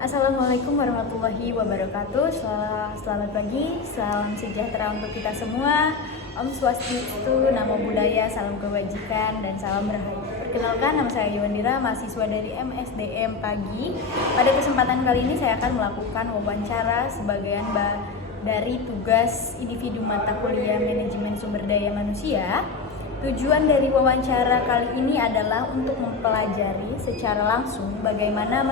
Assalamualaikum warahmatullahi wabarakatuh. Selamat pagi, salam sejahtera untuk kita semua. Om Swastiastu, Namo Buddhaya, salam kebajikan dan salam rahayu. Perkenalkan, nama saya Yuwandira, mahasiswa dari MSDM Pagi. Pada kesempatan kali ini saya akan melakukan wawancara sebagian dari tugas individu mata kuliah manajemen sumber daya manusia. Tujuan dari wawancara kali ini adalah untuk mempelajari secara langsung bagaimana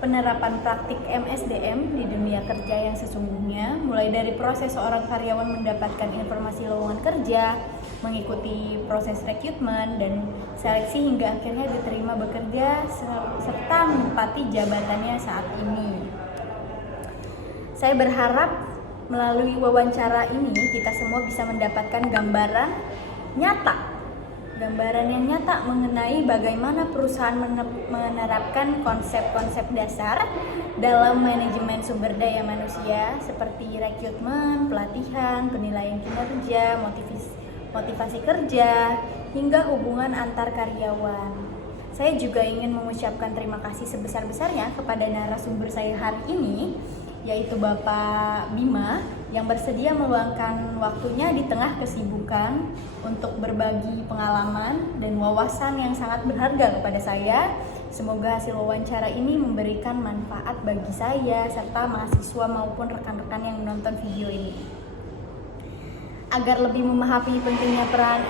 penerapan praktik MSDM di dunia kerja yang sesungguhnya, mulai dari proses seorang karyawan mendapatkan informasi lowongan kerja, mengikuti proses rekrutmen dan seleksi hingga akhirnya diterima bekerja serta menempati jabatannya saat ini. Saya berharap melalui wawancara ini kita semua bisa mendapatkan gambaran yang nyata mengenai bagaimana perusahaan menerapkan konsep-konsep dasar dalam manajemen sumber daya manusia seperti rekrutmen, pelatihan, penilaian kinerja, motivasi kerja, hingga hubungan antar karyawan. Saya juga ingin mengucapkan terima kasih sebesar-besarnya kepada narasumber saya hari ini, yaitu Bapak Bima, yang bersedia meluangkan waktunya di tengah kesibukan untuk berbagi pengalaman dan wawasan yang sangat berharga kepada saya. Semoga hasil wawancara ini memberikan manfaat bagi saya serta mahasiswa maupun rekan-rekan yang menonton video ini. Agar lebih memahami pentingnya peran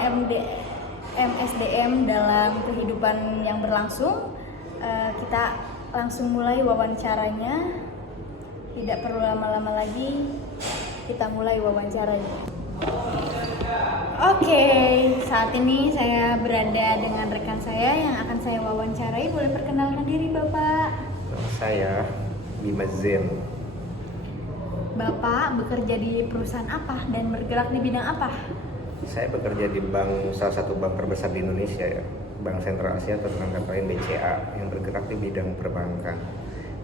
MSDM dalam kehidupan yang berlangsung, kita langsung mulai wawancaranya. Tidak perlu lama-lama lagi, kita mulai wawancaranya. Oke, saat ini saya berada dengan rekan saya yang akan saya wawancarai. Boleh perkenalkan diri Bapak? Saya Bima Zen. Bapak bekerja di perusahaan apa dan bergerak di bidang apa? Saya bekerja di salah satu bank terbesar di Indonesia ya, Bank Sentral Asia atau dengan kata lain BCA, yang bergerak di bidang perbankan.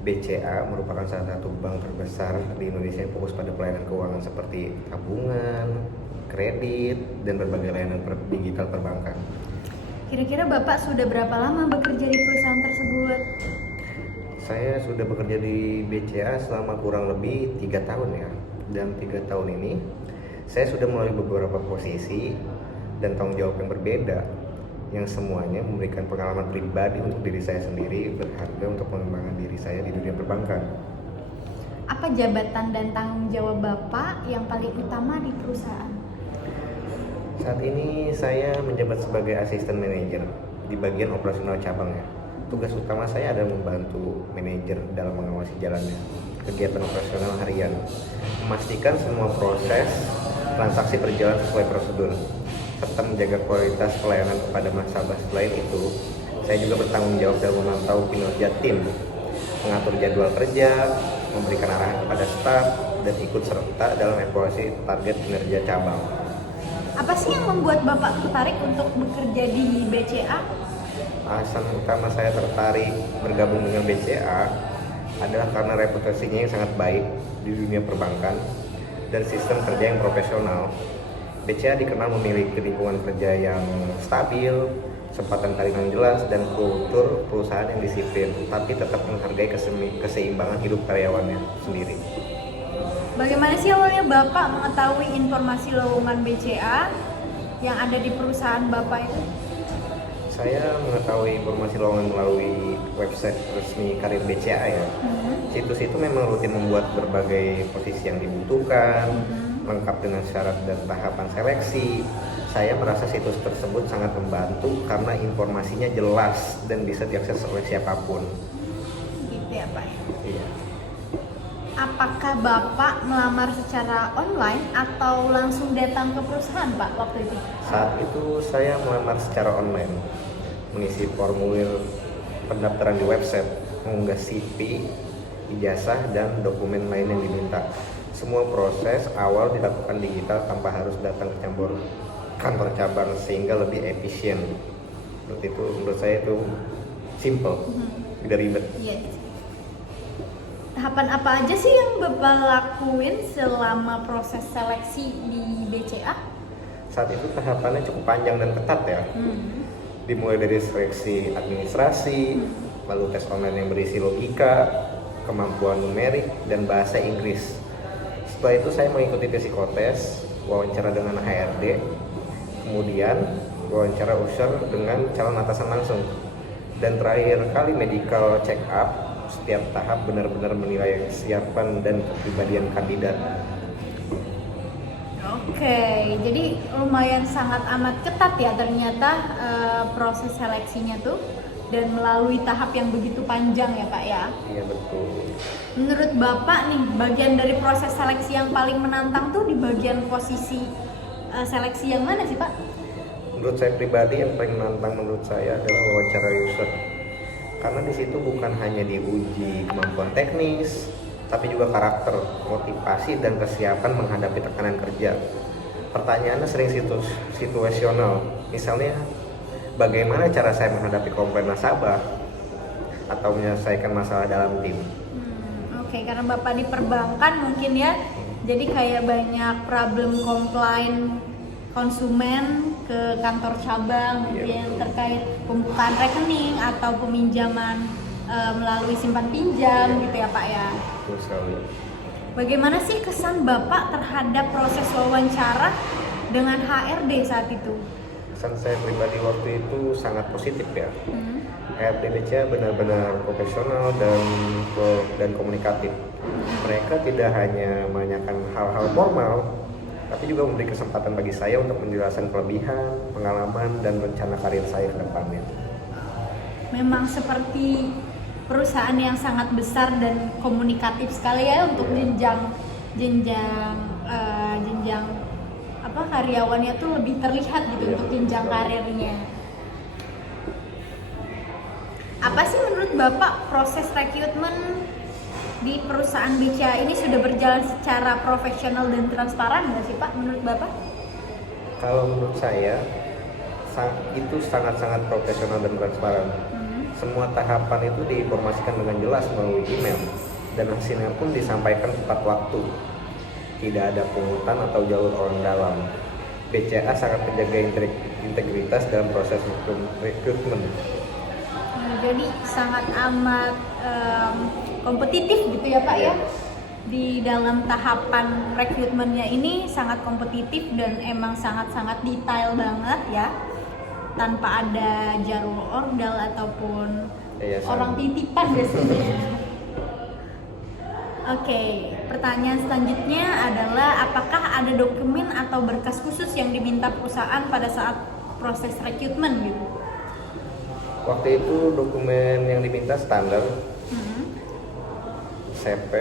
BCA merupakan salah satu bank terbesar di Indonesia yang fokus pada pelayanan keuangan seperti tabungan, kredit, dan berbagai layanan digital perbankan. Kira-kira Bapak sudah berapa lama bekerja di perusahaan tersebut? Saya sudah bekerja di BCA selama kurang lebih 3 tahun ya. Dan 3 tahun ini saya sudah melalui beberapa posisi dan tanggung jawab yang berbeda, yang semuanya memberikan pengalaman pribadi untuk diri saya sendiri, berharga untuk pengembangan diri saya di dunia perbankan. Apa jabatan dan tanggung jawab Bapak yang paling utama di perusahaan? Saat ini saya menjabat sebagai asisten manajer di bagian operasional cabangnya. Tugas utama saya adalah membantu manajer dalam mengawasi jalannya kegiatan operasional harian, memastikan semua proses transaksi berjalan sesuai prosedur, serta menjaga kualitas pelayanan kepada nasabah. Selain itu, saya juga bertanggung jawab dalam memantau kinerja tim, mengatur jadwal kerja, memberikan arahan kepada staf, dan ikut serta dalam evaluasi target kinerja cabang. Apa sih yang membuat Bapak tertarik untuk bekerja di BCA? Alasan utama saya tertarik bergabung dengan BCA adalah karena reputasinya yang sangat baik di dunia perbankan dan sistem kerja yang profesional. BCA dikenal memiliki lingkungan kerja yang stabil, kesempatan karir yang jelas, dan kultur perusahaan yang disiplin, tapi tetap menghargai keseimbangan hidup karyawannya sendiri. Bagaimana sih awalnya Bapak mengetahui informasi lowongan BCA yang ada di perusahaan Bapak itu? Saya mengetahui informasi lowongan melalui website resmi karir BCA ya. Situs itu memang rutin membuat berbagai posisi yang dibutuhkan, lengkap dengan syarat dan tahapan seleksi. Saya merasa situs tersebut sangat membantu karena informasinya jelas dan bisa diakses oleh siapapun. Gitu ya Pak? Iya. Apakah Bapak melamar secara online atau langsung datang ke perusahaan Pak waktu itu? Saat itu saya melamar secara online, mengisi formulir pendaftaran di website, mengunggah CV, ijazah, dan dokumen lain yang diminta. Semua proses awal dilakukan digital tanpa harus datang ke kantor cabang sehingga lebih efisien. Menurut saya itu simple, tidak ribet. Iya. Tahapan apa aja sih yang Bapak lakuin selama proses seleksi di BCA? Saat itu tahapannya cukup panjang dan ketat ya. Dimulai dari seleksi administrasi, lalu tes online yang berisi logika, kemampuan numerik, dan bahasa Inggris. Setelah itu saya mengikuti psikotes, wawancara dengan HRD, kemudian wawancara user dengan calon atasan langsung, dan terakhir kali medical check up. Setiap tahap benar-benar menilai kesiapan dan kepribadian kandidat. Oke, jadi lumayan sangat amat ketat ya ternyata proses seleksinya tuh, dan melalui tahap yang begitu panjang ya Pak ya. Iya betul. Menurut Bapak nih, bagian dari proses seleksi yang paling menantang tuh di bagian posisi seleksi yang mana sih Pak? Menurut saya pribadi yang paling menantang menurut saya adalah wawancara user. Karena di situ bukan hanya diuji kemampuan teknis, tapi juga karakter, motivasi, dan kesiapan menghadapi tekanan kerja. Pertanyaannya sering situasional. Misalnya, bagaimana cara saya menghadapi komplain nasabah atau menyelesaikan masalah dalam tim. Oke, karena Bapak di perbankan mungkin ya, jadi kayak banyak problem komplain konsumen ke kantor cabang mungkin terkait pembukaan rekening atau peminjaman melalui simpan pinjam gitu ya Pak ya. Betul sekali. Bagaimana sih kesan Bapak terhadap proses wawancara dengan HRD saat itu? Kesan saya pribadi waktu itu sangat positif ya. HRD BCA benar-benar profesional dan komunikatif. Mereka tidak hanya menanyakan hal-hal formal, tapi juga memberi kesempatan bagi saya untuk menjelaskan kelebihan, pengalaman, dan rencana karir saya ke depannya. Memang seperti perusahaan yang sangat besar dan komunikatif sekali ya untuk jenjang karyawannya tuh lebih terlihat gitu untuk jenjang karirnya. Apa sih menurut Bapak proses rekrutmen di perusahaan BCA ini sudah berjalan secara profesional dan transparan nggak sih Pak menurut Bapak? Kalau menurut saya itu sangat-sangat profesional dan transparan. Semua tahapan itu diinformasikan dengan jelas melalui email, dan hasilnya pun disampaikan tepat waktu. Tidak ada pungutan atau jalur orang dalam. BCA sangat menjaga integritas dalam proses rekrutmen. Jadi sangat amat kompetitif gitu ya Pak ya. Di dalam tahapan rekrutmennya ini sangat kompetitif dan emang sangat-sangat detail banget ya, tanpa ada jalur ordal ataupun orang titipan biasanya. Oke, pertanyaan selanjutnya adalah apakah ada dokumen atau berkas khusus yang diminta perusahaan pada saat proses rekrutmen gitu? Waktu itu dokumen yang diminta standar, CP,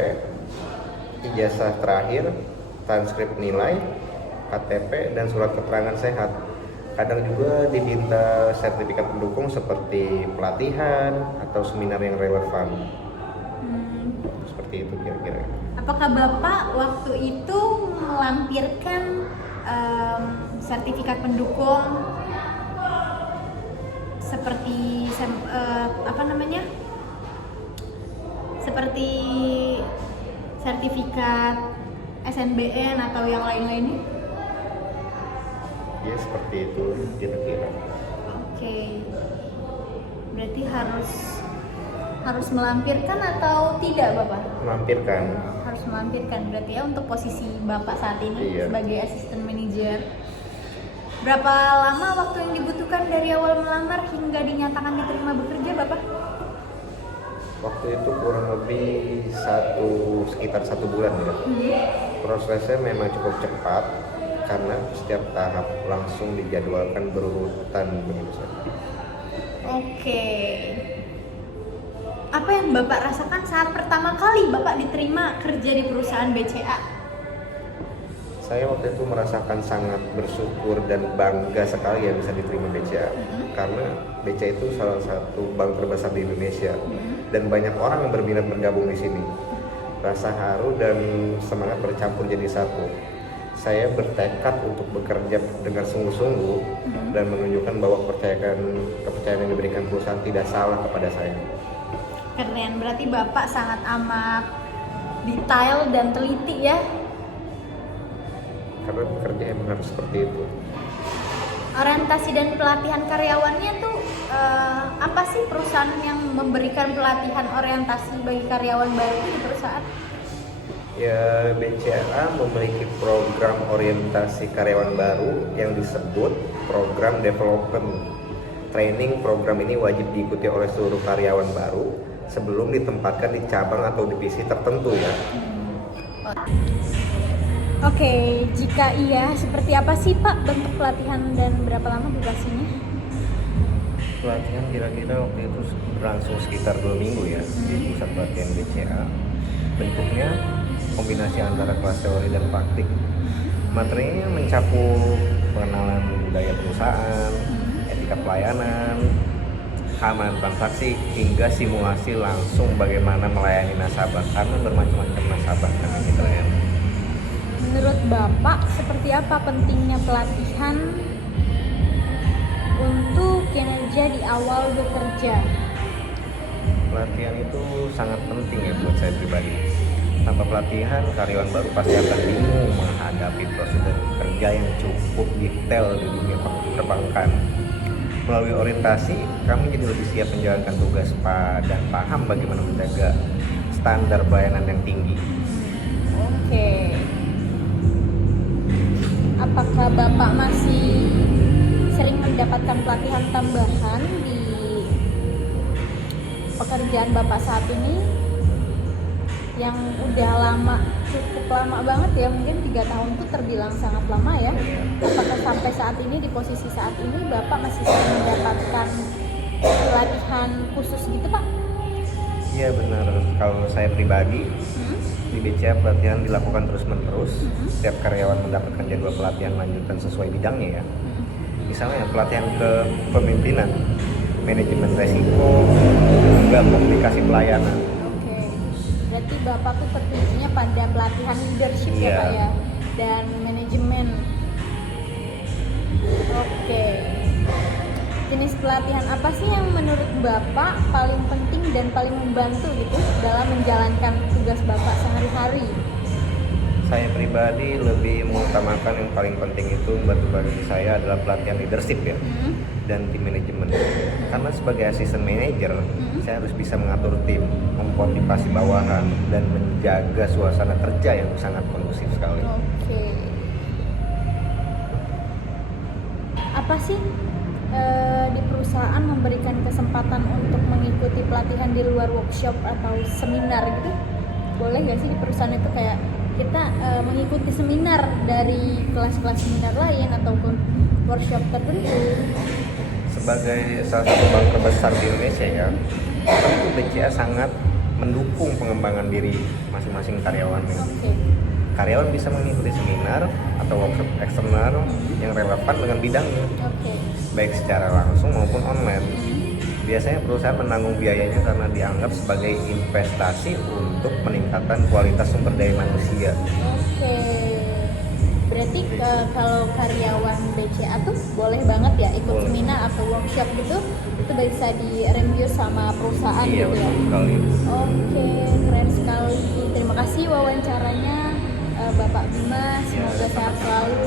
ijazah terakhir, transkrip nilai, KTP, dan surat keterangan sehat. Kadang juga diminta sertifikat pendukung seperti pelatihan atau seminar yang relevan. Seperti itu kira-kira. Apakah Bapak waktu itu melampirkan sertifikat pendukung seperti seperti sertifikat SNBN atau yang lain-lainnya? Ya seperti itu kira-kira. Oke. Berarti harus melampirkan atau tidak Bapak? Melampirkan. Harus melampirkan berarti ya untuk posisi Bapak saat ini sebagai asisten manajer. Berapa lama waktu yang dibutuhkan dari awal melamar hingga dinyatakan diterima bekerja Bapak? Waktu itu kurang lebih sekitar 1 bulan ya. Prosesnya memang cukup cepat karena setiap tahap langsung dijadwalkan berurutan begitu saja. Oke. Apa yang Bapak rasakan saat pertama kali Bapak diterima kerja di perusahaan BCA? Saya waktu itu merasakan sangat bersyukur dan bangga sekali ya bisa diterima BCA. Karena BCA itu salah satu bank terbesar di Indonesia dan banyak orang yang berminat bergabung di sini. Rasa haru dan semangat bercampur jadi satu. Saya bertekad untuk bekerja dengan sungguh-sungguh dan menunjukkan bahwa kepercayaan yang diberikan perusahaan tidak salah kepada saya. Keren, berarti Bapak sangat amat detail dan teliti ya. Karena bekerja emang harus seperti itu. Orientasi dan pelatihan karyawannya tuh apa sih perusahaan yang memberikan pelatihan orientasi bagi karyawan baru di perusahaan? Ya, BCA memiliki program orientasi karyawan baru yang disebut program development training. Program ini wajib diikuti oleh seluruh karyawan baru sebelum ditempatkan di cabang atau divisi tertentu ya. Oke, jika iya, seperti apa sih Pak bentuk pelatihan dan berapa lama durasinya? Pelatihan kira-kira waktu itu berlangsung sekitar 2 minggu ya di pusat pelatihan BCA. Bentuknya kombinasi antara kelas teori dan praktik. Materinya mencakup pengenalan budaya perusahaan, etika pelayanan, keamanan transaksi, hingga simulasi langsung bagaimana melayani nasabah, karena bermacam-macam nasabah kami gitu ya. Menurut Bapak, seperti apa pentingnya pelatihan untuk kinerja di awal bekerja? Pelatihan itu sangat penting ya buat saya pribadi. Tanpa pelatihan, karyawan baru pasti akan bingung menghadapi prosedur kerja yang cukup detail di dunia perbankan. Melalui orientasi, kami jadi lebih siap menjalankan tugas dan paham bagaimana menjaga standar pelayanan yang tinggi. Oke. Apakah Bapak masih sering mendapatkan pelatihan tambahan di pekerjaan Bapak saat ini? Yang udah lama, cukup lama banget ya, mungkin 3 tahun tuh terbilang sangat lama ya. Apakah sampai saat ini, di posisi saat ini Bapak masih sering mendapatkan pelatihan khusus gitu Pak? Iya benar, kalau saya pribadi di BCA pelatihan dilakukan terus-menerus. Setiap karyawan mendapatkan jadwal pelatihan lanjutan sesuai bidangnya ya. Misalnya pelatihan kepemimpinan, manajemen resiko, juga komunikasi pelayanan. Berarti Bapak tuh tertujunya pada pelatihan leadership ya Pak ya, dan manajemen. Oke. Jenis pelatihan apa sih yang menurut Bapak paling penting dan paling membantu gitu dalam menjalankan tugas Bapak sehari-hari? Saya pribadi lebih mengutamakan yang paling penting itu membantu bagi saya adalah pelatihan leadership ya, dan tim manajemen. Karena sebagai asisten manajer, saya harus bisa mengatur tim, memotivasi bawahan, dan menjaga suasana kerja yang sangat kondusif sekali. Oke. Apa sih di perusahaan memberikan kesempatan untuk mengikuti pelatihan di luar workshop atau seminar gitu? Boleh nggak sih di perusahaan itu kayak kita mengikuti seminar dari kelas-kelas seminar lain ataupun workshop tertentu? Sebagai salah satu bank terbesar di Indonesia ya, tentu BCA sangat mendukung pengembangan diri masing-masing karyawan. Okay. Karyawan bisa mengikuti seminar atau workshop eksternal yang relevan dengan bidangnya, baik secara langsung maupun online. Biasanya perusahaan menanggung biayanya karena dianggap sebagai investasi untuk meningkatkan kualitas sumber daya manusia. Oke. Berarti kalau karyawan BCA tuh boleh banget ya ikut seminar atau workshop gitu, itu bisa di-review sama perusahaan gitu ya? Iya, betul sekali. Oke, keren sekali. Terima kasih wawancaranya Bapak Bima, semoga sehat selalu.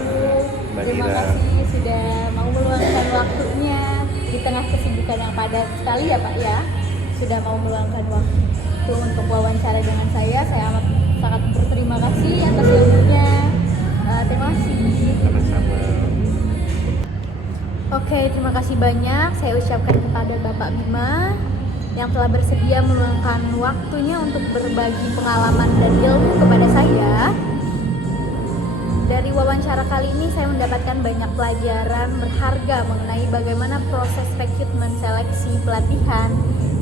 Terima kasih sudah mau meluangkan waktunya di tengah kesibukan yang padat sekali ya Pak ya. Sudah mau meluangkan waktu untuk wawancara dengan saya amat sangat berterima kasih atas ilmunya. Terima kasih. Sama-sama. Oke, terima kasih banyak saya ucapkan kepada Bapak Bima yang telah bersedia meluangkan waktunya untuk berbagi pengalaman dan ilmu kepada saya. Dari wawancara kali ini saya mendapatkan banyak pelajaran berharga mengenai bagaimana proses rekrutmen, seleksi, pelatihan,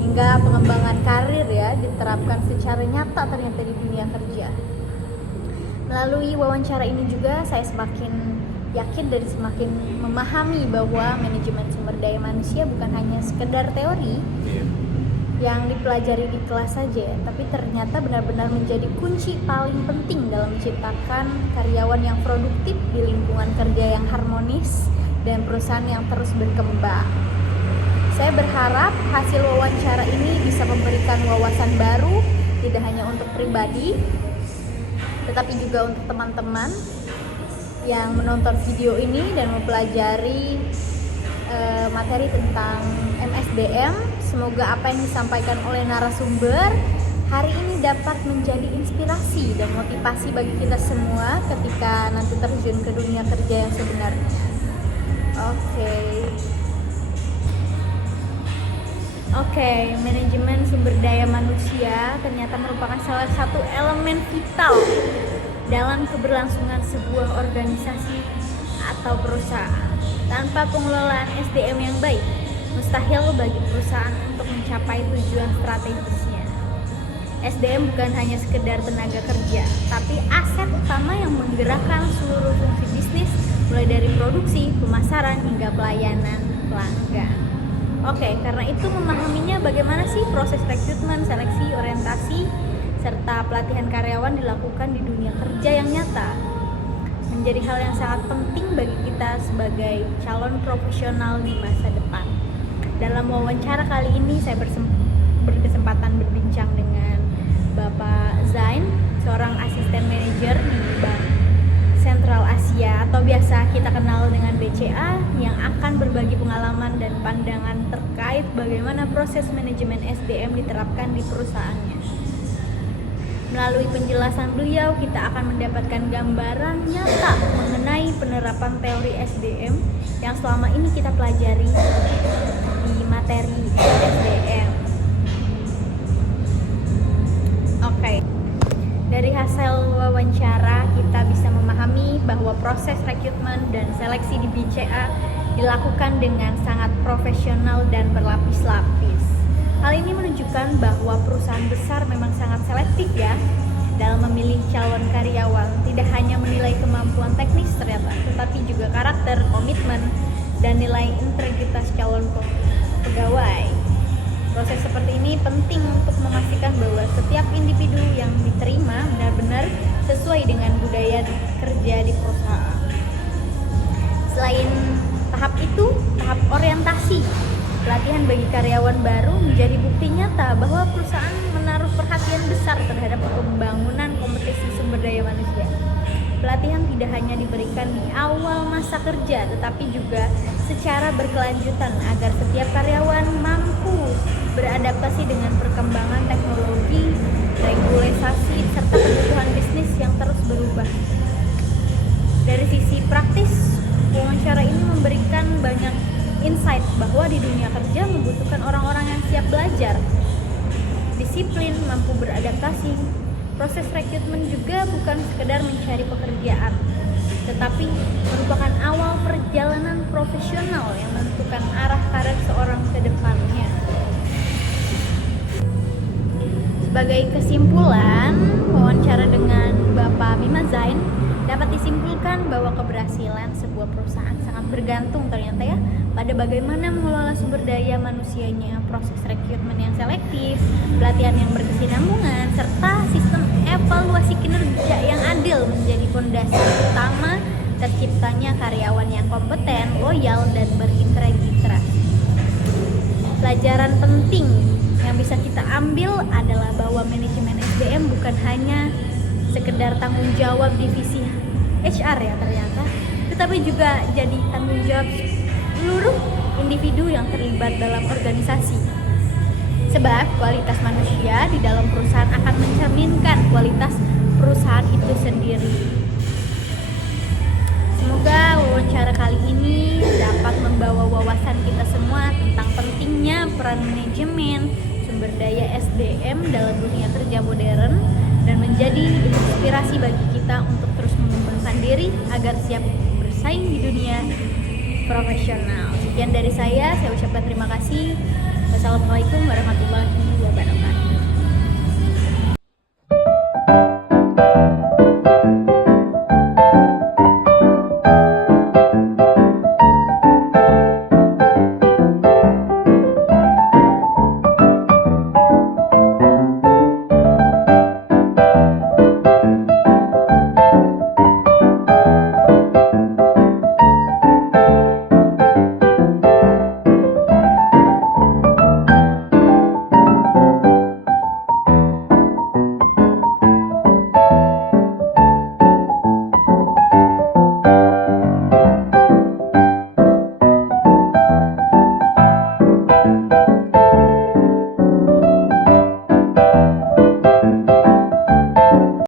hingga pengembangan karir ya diterapkan secara nyata ternyata di dunia kerja. Melalui wawancara ini juga saya semakin yakin dan semakin memahami bahwa manajemen sumber daya manusia bukan hanya sekedar teori yang dipelajari di kelas saja, tapi ternyata benar-benar menjadi kunci paling penting dalam menciptakan karyawan yang produktif di lingkungan kerja yang harmonis dan perusahaan yang terus berkembang. Saya berharap hasil wawancara ini bisa memberikan wawasan baru, tidak hanya untuk pribadi, tetapi juga untuk teman-teman, yang menonton video ini dan mempelajari materi tentang MSDM. Semoga apa yang disampaikan oleh narasumber hari ini dapat menjadi inspirasi dan motivasi bagi kita semua ketika nanti terjun ke dunia kerja yang sebenarnya. Oke, manajemen sumber daya manusia ternyata merupakan salah satu elemen vital dalam keberlangsungan sebuah organisasi atau perusahaan. Tanpa pengelolaan SDM yang baik, mustahil bagi perusahaan untuk mencapai tujuan strategisnya. SDM bukan hanya sekedar tenaga kerja, tapi aset utama yang menggerakkan seluruh fungsi bisnis, mulai dari produksi, pemasaran, hingga pelayanan pelanggan. Karena itu memahaminya bagaimana sih proses rekrutmen, seleksi, orientasi, serta pelatihan karyawan dilakukan di dunia kerja yang nyata menjadi hal yang sangat penting bagi kita sebagai calon profesional di masa depan. Dalam wawancara kali ini saya berkesempatan berbincang dengan Bapak Zain, seorang asisten manajer di Bank Sentral Asia atau biasa kita kenal dengan BCA, yang akan berbagi pengalaman dan pandangan terkait bagaimana proses manajemen SDM diterapkan di perusahaannya. Melalui penjelasan beliau, kita akan mendapatkan gambaran nyata mengenai penerapan teori SDM yang selama ini kita pelajari di materi SDM. Dari hasil wawancara kita bisa memahami bahwa proses rekrutmen dan seleksi di BCA dilakukan dengan sangat profesional dan berlapis-lapis. Hal ini menunjukkan bahwa perusahaan besar memang sangat selektif ya dalam memilih calon karyawan. Tidak hanya menilai kemampuan teknis ternyata, tetapi juga karakter, komitmen, dan nilai integritas calon pegawai. Proses seperti ini penting untuk memastikan bahwa setiap individu yang diterima benar-benar sesuai dengan budaya kerja di perusahaan. Selain tahap itu, tahap orientasi, pelatihan bagi karyawan baru menjadi bukti nyata bahwa perusahaan menaruh perhatian besar terhadap pembangunan kompetensi sumber daya manusia. Pelatihan tidak hanya diberikan di awal masa kerja, tetapi juga secara berkelanjutan agar setiap karyawan mampu beradaptasi dengan perkembangan teknologi, regulasi, serta kebutuhan bisnis yang terus berubah. Dari sisi praktis, wawancara ini memberikan banyak insight bahwa di dunia kerja membutuhkan orang-orang yang siap belajar, disiplin, mampu beradaptasi. Proses rekrutmen juga bukan sekedar mencari pekerjaan, tetapi merupakan awal perjalanan profesional yang menentukan arah karir seorang ke depannya. Sebagai kesimpulan, wawancara dengan Bapak Bima Zain dapat disimpulkan bahwa keberhasilan sebuah perusahaan sangat bergantung ternyata ya pada bagaimana mengelola sumber daya manusianya, proses rekrutmen yang selektif, pelatihan yang berkesinambungan, serta sistem evaluasi kinerja yang adil menjadi fondasi utama terciptanya karyawan yang kompeten, loyal, dan berintegritas. Pelajaran penting yang bisa kita ambil adalah bahwa manajemen SDM bukan hanya sekedar tanggung jawab divisi HR ya ternyata, tetapi juga jadi tanggung jawab seluruh individu yang terlibat dalam organisasi. Sebab kualitas manusia di dalam perusahaan akan mencerminkan kualitas perusahaan itu sendiri. Semoga wawancara kali ini dapat membawa wawasan kita semua tentang pentingnya peran manajemen sumber daya SDM dalam dunia kerja modern dan menjadi inspirasi bagi kita untuk terus mengembangkan diri agar siap bersaing di dunia profesional. Sekian dari saya ucapkan terima kasih. Wassalamualaikum warahmatullahi wabarakatuh.